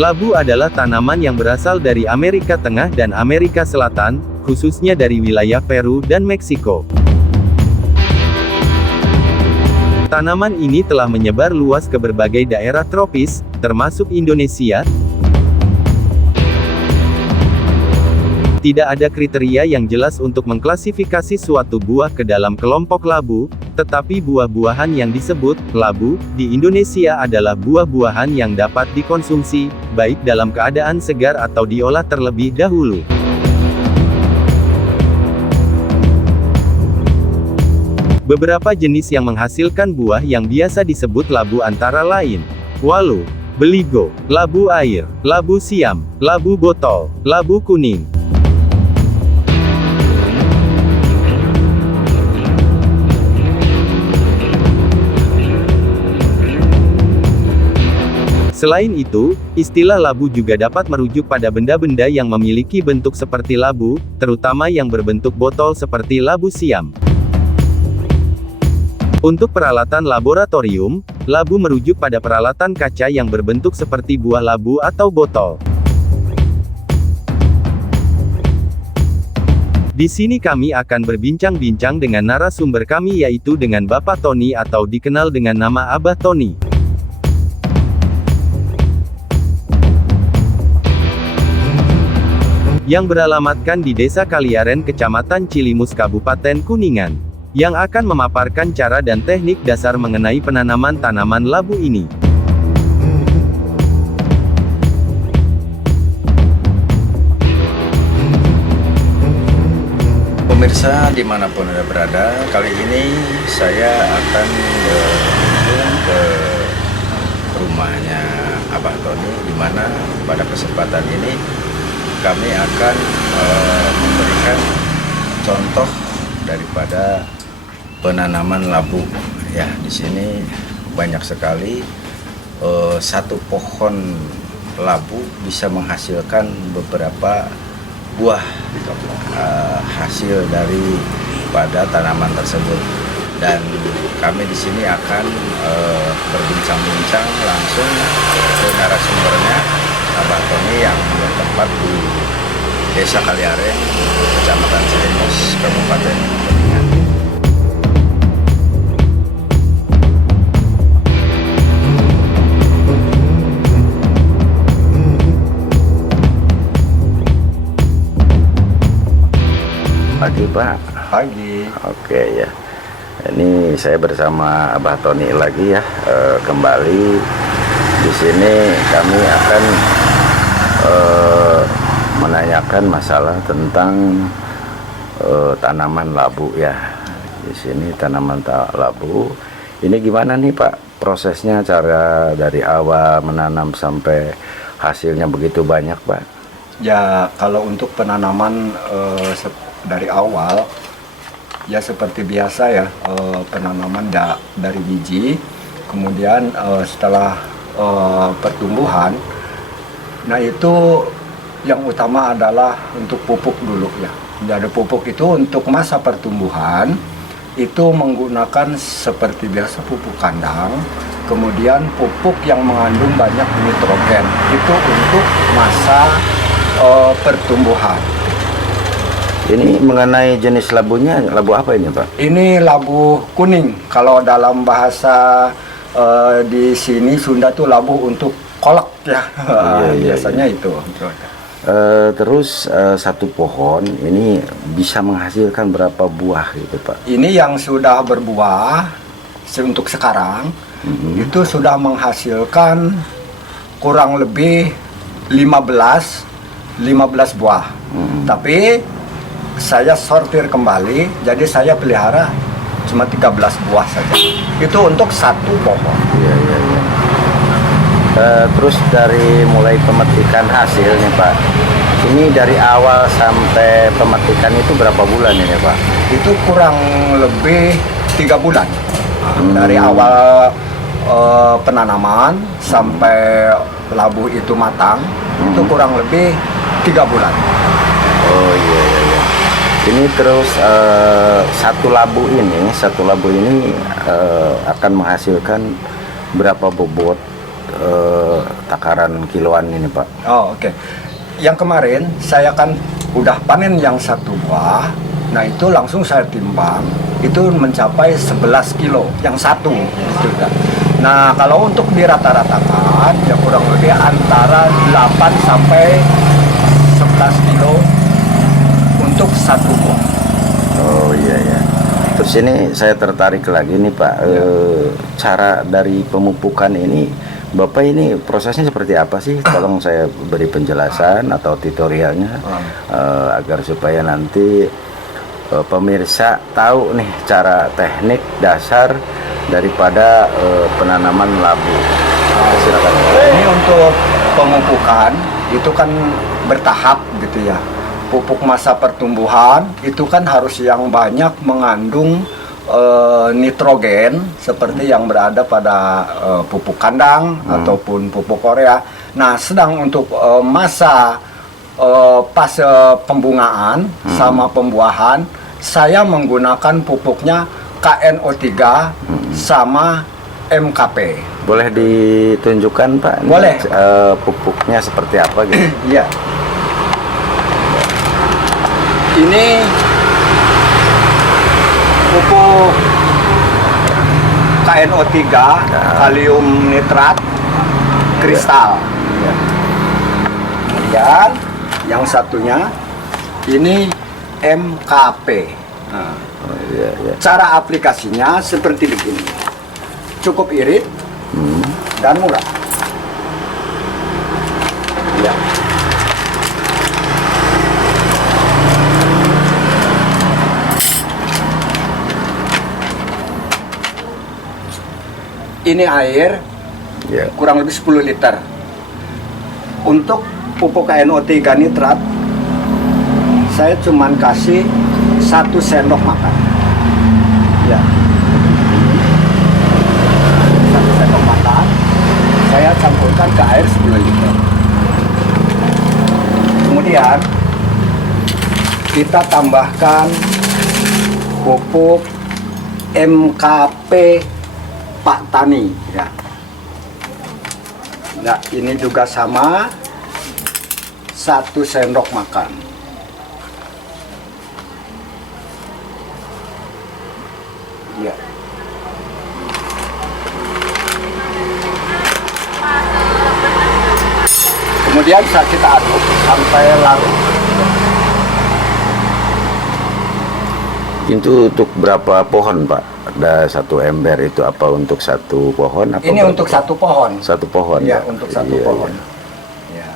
Labu adalah tanaman yang berasal dari Amerika Tengah dan Amerika Selatan, khususnya dari wilayah Peru dan Meksiko. Tanaman ini telah menyebar luas ke berbagai daerah tropis, termasuk Indonesia. Tidak ada kriteria yang jelas untuk mengklasifikasi suatu buah ke dalam kelompok labu, tetapi buah-buahan yang disebut labu di Indonesia adalah buah-buahan yang dapat dikonsumsi, baik dalam keadaan segar atau diolah terlebih dahulu. Beberapa jenis yang menghasilkan buah yang biasa disebut labu antara lain: walu, beligo, labu air, labu siam, labu botol, labu kuning. Selain itu, istilah labu juga dapat merujuk pada benda-benda yang memiliki bentuk seperti labu, terutama yang berbentuk botol seperti labu siam. Untuk peralatan laboratorium, labu merujuk pada peralatan kaca yang berbentuk seperti buah labu atau botol. Di sini kami akan berbincang-bincang dengan narasumber kami, yaitu dengan Bapak Tony atau dikenal dengan nama Abah Tony, yang beralamatkan di Desa Kaliaren, Kecamatan Cilimus, Kabupaten Kuningan, yang akan memaparkan cara dan teknik dasar mengenai penanaman tanaman labu ini. Pemirsa dimanapun Anda berada, kali ini saya akan berkunjung ke rumahnya Abah Tony, di mana pada kesempatan ini kami akan memberikan contoh daripada penanaman labu. Ya, di sini banyak sekali satu pohon labu bisa menghasilkan beberapa buah hasil daripada tanaman tersebut. Dan kami di sini akan berbincang-bincang langsung ke narasumbernya, Abah Tony, yang bertempat di Desa Kaliaren, Kecamatan Cilimus, Kabupaten Kuningan. Pagi Pak. Pagi. Oke ya. Ini saya bersama Abah Tony lagi ya, kembali di sini kami akan menanyakan masalah tentang tanaman labu ya. Di sini tanaman labu. Ini gimana nih Pak prosesnya, cara dari awal menanam sampai hasilnya begitu banyak Pak? Ya, kalau untuk penanaman dari awal ya seperti biasa ya, penanaman dari biji, kemudian setelah pertumbuhan, nah itu yang utama adalah untuk pupuk dulu ya. Jadi pupuk itu untuk masa pertumbuhan itu menggunakan seperti biasa pupuk kandang, kemudian pupuk yang mengandung banyak nitrogen itu untuk masa pertumbuhan. Ini mengenai jenis labunya, labu apa ini Pak? Ini labu kuning. Kalau dalam bahasa di sini Sunda tuh labu untuk kolak ya. Biasanya iya. Itu. Terus satu pohon ini bisa menghasilkan berapa buah gitu Pak? Ini yang sudah berbuah untuk sekarang itu sudah menghasilkan kurang lebih 15 buah. Tapi saya sortir kembali, jadi saya pelihara cuma 13 buah saja. Itu untuk satu pohon. Iya. Terus dari mulai pemetikan hasil nih Pak, ini dari awal sampai pemetikan itu berapa bulan ini Pak? Itu kurang lebih 3 bulan. Dari awal penanaman sampai labu itu matang, itu kurang lebih 3 bulan. Oh iya. Ini terus satu labu ini akan menghasilkan berapa bobot takaran takaran kiloan ini Pak? Oh, oke. Yang kemarin saya kan udah panen yang 1 buah. Nah, itu langsung saya timbang. Itu mencapai 11 kilo yang satu. Gitu kan. Nah, kalau untuk dirata-ratakan ya kurang lebih antara 8 sampai 11 kilo untuk 1 buah. Oh iya ya. Terus ini saya tertarik lagi nih Pak, cara dari pemupukan ini, Bapak ini prosesnya seperti apa sih? Tolong saya beri penjelasan atau tutorialnya agar supaya nanti pemirsa tahu nih cara teknik dasar daripada penanaman labu. Silakan. Ini untuk pemupukan itu kan bertahap gitu ya. Pupuk masa pertumbuhan itu kan harus yang banyak mengandung nitrogen seperti yang berada pada pupuk kandang ataupun pupuk Korea. Nah, sedang untuk masa fase pembungaan sama pembuahan, saya menggunakan pupuknya KNO3 sama MKP. Boleh ditunjukkan Pak? Boleh. Pupuknya seperti apa gitu? Iya. Ini pupuk KNO3 kalium nitrat kristal. Kemudian yang satunya ini MKP. Nah, cara aplikasinya seperti begini. Cukup irit dan murah. Ya. Ini air kurang lebih 10 liter. Untuk pupuk KNO3 nitrat saya cuman kasih 1 sendok makan. Ya. 1 sendok makan saya campurkan ke air 10 liter. Kemudian kita tambahkan pupuk MKP Pak Tani ya. Nah, ini juga sama 1 sendok makan. Ya. Kemudian kita aduk sampai larut. Itu untuk berapa pohon Pak? Ada 1 ember itu apa untuk 1 pohon? Apa ini untuk 1 pohon. 1 pohon. Ya, Pak? untuk 1 Iya, pohon. Iya. Ya.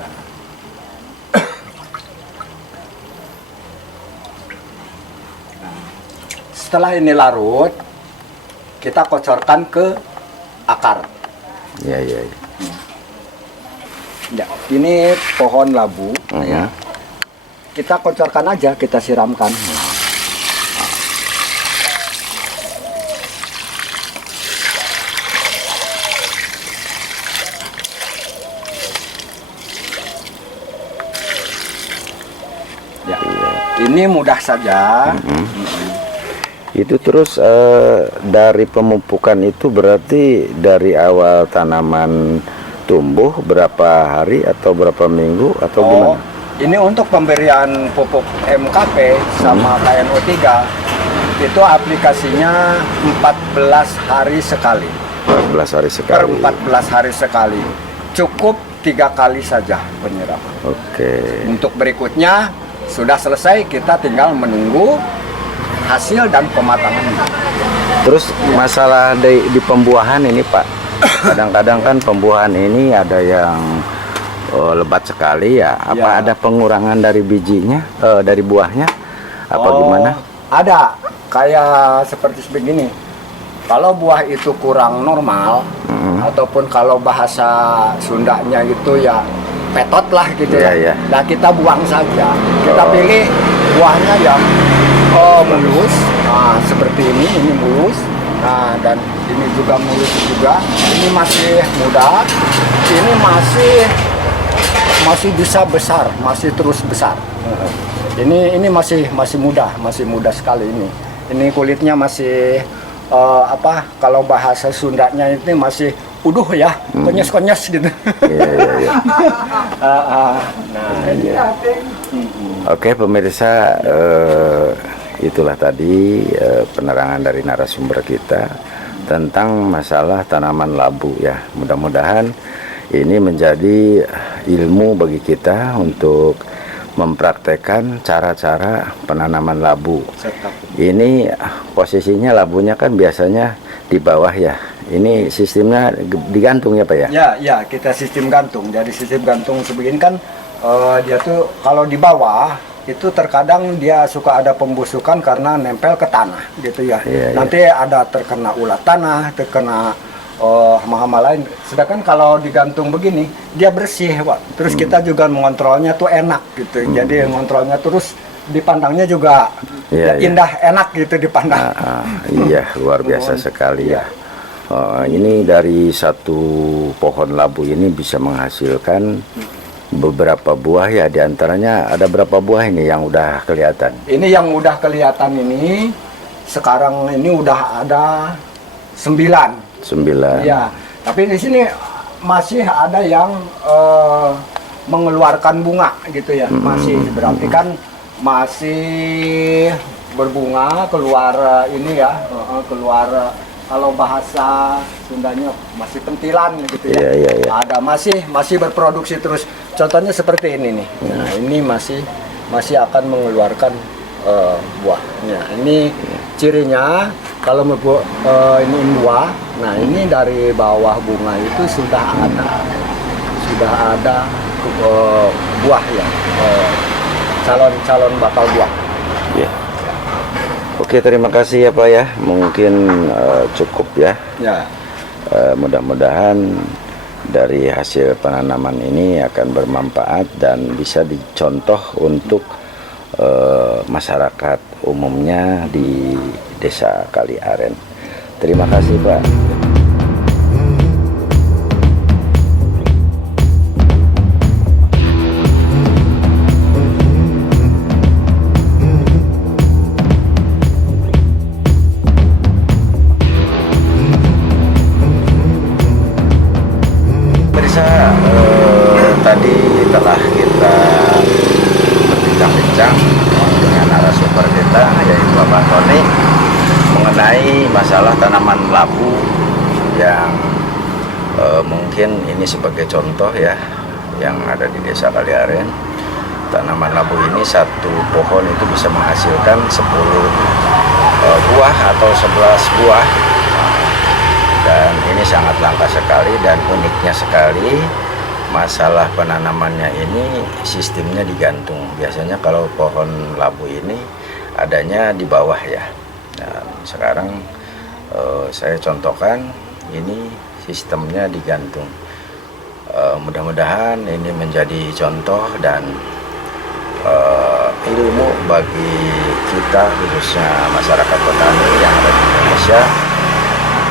Setelah ini larut, kita kocorkan ke akar. Iya, iya. Iya. Ya, ini pohon labu. Ya. Kita kocorkan aja, kita siramkan. Ya, ini mudah saja. Itu terus dari pemupukan itu berarti dari awal tanaman tumbuh berapa hari atau berapa minggu atau gimana? Ini untuk pemberian pupuk MKP sama KNO3 itu aplikasinya 14 hari sekali. 14 hari sekali. Per 14 hari sekali. Cukup 3 kali saja penyiraman. Oke. Untuk berikutnya sudah selesai, kita tinggal menunggu hasil dan pematangan. Terus masalah di pembuahan ini Pak, kadang-kadang kan pembuahan ini ada yang lebat sekali ya. Apa ada pengurangan dari bijinya, dari buahnya, apa gimana? Ada, kayak seperti begini. Kalau buah itu kurang normal, ataupun kalau bahasa Sundanya itu ya petot lah gitu ya. Nah, kita buang saja. Kita pilih buahnya yang mulus. Nah, seperti ini mulus. Nah, dan ini juga mulus juga. Ini masih muda. Ini masih bisa besar, masih terus besar. Ini masih muda sekali ini. Ini kulitnya masih kalau bahasa Sundanya ini masih uduh ya, konyes-konyes gitu. Iya, iya, iya. Nah, ini. Oke pemirsa, itulah tadi penerangan dari narasumber kita tentang masalah tanaman labu ya. Mudah-mudahan ini menjadi ilmu bagi kita untuk mempraktekkan cara-cara penanaman labu. Ini posisinya labunya kan biasanya di bawah ya. Ini sistemnya digantung ya Pak ya? Ya, kita sistem gantung. Jadi sistem gantung sebegini kan dia tuh kalau di bawah itu terkadang dia suka ada pembusukan karena nempel ke tanah gitu ya. Nanti ada terkena ulat tanah, terkena hama-hama lain. Sedangkan kalau digantung begini dia bersih, Pak. Terus kita juga mengontrolnya tuh enak gitu. Jadi mengontrolnya terus dipandangnya juga indah, enak gitu dipandang. Iya, luar biasa sekali ya. Ini dari satu pohon labu ini bisa menghasilkan beberapa buah ya, diantaranya ada berapa buah ini yang udah kelihatan? Ini yang udah kelihatan ini sekarang ini udah ada 9. Ya, tapi di sini masih ada yang mengeluarkan bunga gitu ya. Masih berarti kan masih berbunga, keluar ini ya, keluar kalau bahasa Sundanya masih pentilan gitu ya. Ada masih berproduksi terus. Contohnya seperti ini nih. Nah, ini masih akan mengeluarkan buahnya. Ini cirinya kalau ini buah. Nah, ini dari bawah bunga itu sudah ada buah ya. Calon bakal buah. Ya. Oke, terima kasih ya Pak ya. Mungkin cukup ya. Mudah-mudahan dari hasil penanaman ini akan bermanfaat dan bisa dicontoh untuk masyarakat umumnya di Desa Kali Aren. Terima kasih Pak. Tadi telah kita berbincang-bincang dengan narasumber kita yaitu Bapak Tony mengenai masalah tanaman labu yang mungkin ini sebagai contoh ya yang ada di Desa Kali Aren. Tanaman labu ini satu pohon itu bisa menghasilkan 10 buah atau 11 buah, dan ini sangat langka sekali dan uniknya sekali. Masalah penanamannya ini sistemnya digantung. Biasanya kalau pohon labu ini adanya di bawah ya. Nah, sekarang saya contohkan ini sistemnya digantung. Mudah-mudahan ini menjadi contoh dan ilmu bagi kita khususnya masyarakat petani yang ada di Indonesia.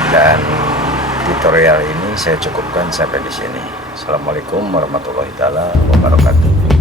Dan tutorial ini saya cukupkan sampai di sini. Assalamualaikum warahmatullahi wabarakatuh.